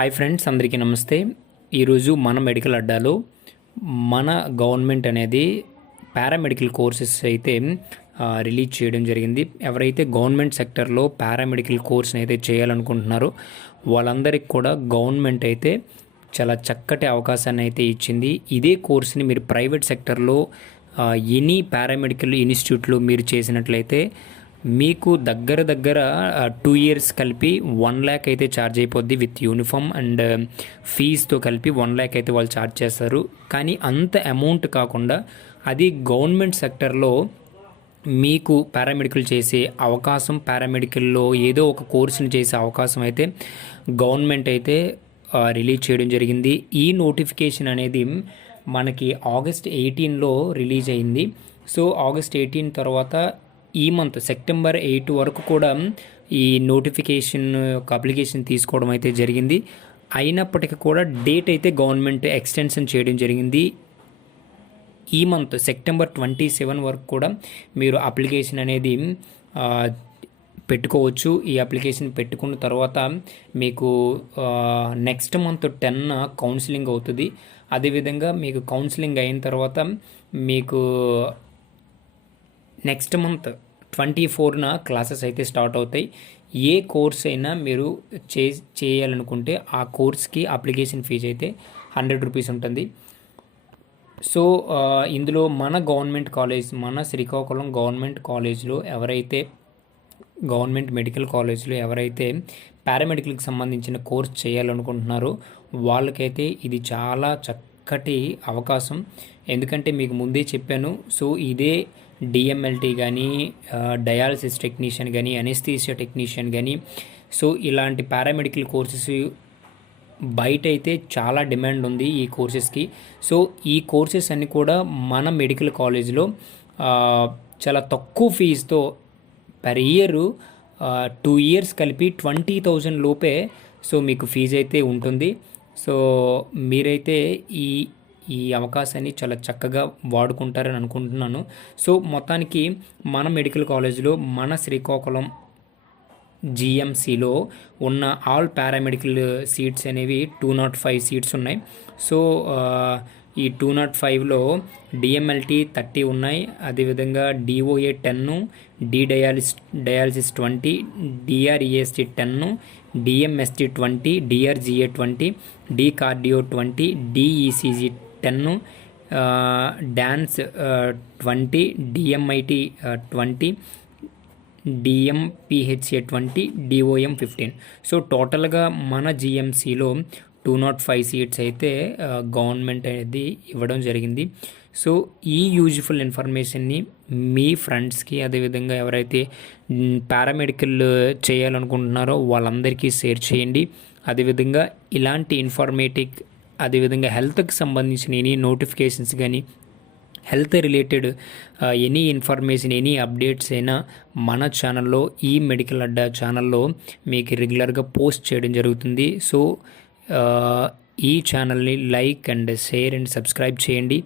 Hi friends అందరికీ నమస్తే. ఈరోజు మన మెడికల్ అడ్డాలో మన గవర్నమెంట్ అనేది పారామెడికల్ కోర్సెస్ అయితే రిలీజ్ చేయడం జరిగింది. ఎవరైతే గవర్నమెంట్ సెక్టర్లో పారామెడికల్ కోర్స్ని అయితే చేయాలనుకుంటున్నారో వాళ్ళందరికీ కూడా గవర్నమెంట్ అయితే చాలా చక్కటి అవకాశాన్ని అయితే ఇచ్చింది. ఇదే కోర్స్ని మీరు ప్రైవేట్ సెక్టర్లో ఎనీ పారామెడికల్ ఇన్స్టిట్యూట్లో మీరు చేసినట్లయితే మీకు దగ్గర దగ్గర టూ ఇయర్స్ కలిపి వన్ ల్యాక్ అయితే ఛార్జ్ అయిపోద్ది విత్ యూనిఫామ్ అండ్ ఫీజుతో కలిపి వన్ ల్యాక్ అయితే వాళ్ళు ఛార్జ్ చేస్తారు. కానీ అంత అమౌంట్ కాకుండా అది గవర్నమెంట్ సెక్టర్లో మీకు పారామెడికల్ చేసే అవకాశం పారామెడికల్లో ఏదో ఒక కోర్సును చేసే అవకాశం అయితే గవర్నమెంట్ అయితే రిలీజ్ చేయడం జరిగింది. ఈ నోటిఫికేషన్ అనేది మనకి ఆగస్ట్ ఎయిటీన్లో రిలీజ్ అయింది. సో ఆగస్ట్ ఎయిటీన్ తర్వాత ఈ మంత్ సెప్టెంబర్ ఎయిట్ వరకు కూడా ఈ నోటిఫికేషన్ యొక్క అప్లికేషన్ తీసుకోవడం అయితే జరిగింది. అయినప్పటికీ కూడా డేట్ అయితే గవర్నమెంట్ ఎక్స్టెన్షన్ చేయడం జరిగింది. ఈ మంత్ సెప్టెంబర్ ట్వంటీ సెవెన్ వరకు కూడా మీరు అప్లికేషన్ అనేది పెట్టుకోవచ్చు. ఈ అప్లికేషన్ పెట్టుకున్న తర్వాత మీకు నెక్స్ట్ మంత్ టెన్ కౌన్సిలింగ్ అవుతుంది. అదేవిధంగా మీకు కౌన్సిలింగ్ అయిన తర్వాత మీకు నెక్స్ట్ మంత్ ట్వంటీ ఫోర్న క్లాసెస్ అయితే స్టార్ట్ అవుతాయి. ఏ కోర్స్ అయినా మీరు చే చేయాలనుకుంటే ఆ కోర్స్కి అప్లికేషన్ ఫీజు అయితే హండ్రెడ్ రూపీస్ ఉంటుంది. సో ఇందులో మన గవర్నమెంట్ కాలేజ్ మన శ్రీకాకుళం గవర్నమెంట్ కాలేజ్లో ఎవరైతే గవర్నమెంట్ మెడికల్ కాలేజ్లో ఎవరైతే పారామెడికల్కి సంబంధించిన కోర్స్ చేయాలనుకుంటున్నారో వాళ్ళకైతే ఇది చాలా చక్కటి అవకాశం. ఎందుకంటే మీకు ముందే చెప్పాను సో ఇదే డిఎంఎల్టీ కానీ డయాలసిస్ టెక్నీషియన్ కానీ అనెస్థీసియా టెక్నీషియన్ కానీ సో ఇలాంటి పారామెడికల్ కోర్సెస్ బయట అయితే చాలా డిమాండ్ ఉంది ఈ కోర్సెస్కి సో ఈ కోర్సెస్ అన్నీ కూడా మన మెడికల్ కాలేజ్లో చాలా తక్కువ ఫీజుతో పర్ ఇయర్ టూ ఇయర్స్ కలిపి ట్వంటీ థౌజండ్ లోపే సో మీకు ఫీజు అయితే ఉంటుంది. సో మీరైతే ఈ ఈ అవకాశాన్ని చాలా చక్కగా వాడుకుంటారని అనుకుంటున్నాను. సో మొత్తానికి మన మెడికల్ కాలేజ్లో మన శ్రీకాకుళం జిఎంసిలో ఉన్న ఆల్ పారామెడికల్ సీట్స్ అనేవి టూ నాట్ ఫైవ్ సీట్స్ ఉన్నాయి. సో ఈ టూ నాట్ ఫైవ్లో డిఎంఎల్టీ థర్టీ ఉన్నాయి. అదేవిధంగా DOA ten D డయాలిస్ dialysis twenty DREST ten DMST twenty DRGA twenty D cardio twenty DECG ten dance twenty DMIT twenty DMPHA twenty DOM fifteen. So టోటల్గా మన జిఎంసీలో two not five seats అయితే government అనేది ఇవ్వడం జరిగింది. So ఈ useful ఇన్ఫర్మేషన్ని మీ ఫ్రెండ్స్కి అదేవిధంగా ఎవరైతే పారామెడికల్ చేయాలనుకుంటున్నారో వాళ్ళందరికీ షేర్ చేయండి. అదేవిధంగా ఇలాంటి ఇన్ఫర్మేటిక్ అదేవిధంగా హెల్త్కి సంబంధించిన ఎనీ నోటిఫికేషన్స్ కానీ health related any information any updates అయినా మన ఛానల్లో ఈ మెడికల్ అడ్డా ఛానల్లో మీకు రెగ్యులర్గా పోస్ట్ చేయడం జరుగుతుంది. సో ఈ ఛానల్ని like and share and subscribe చేయండి.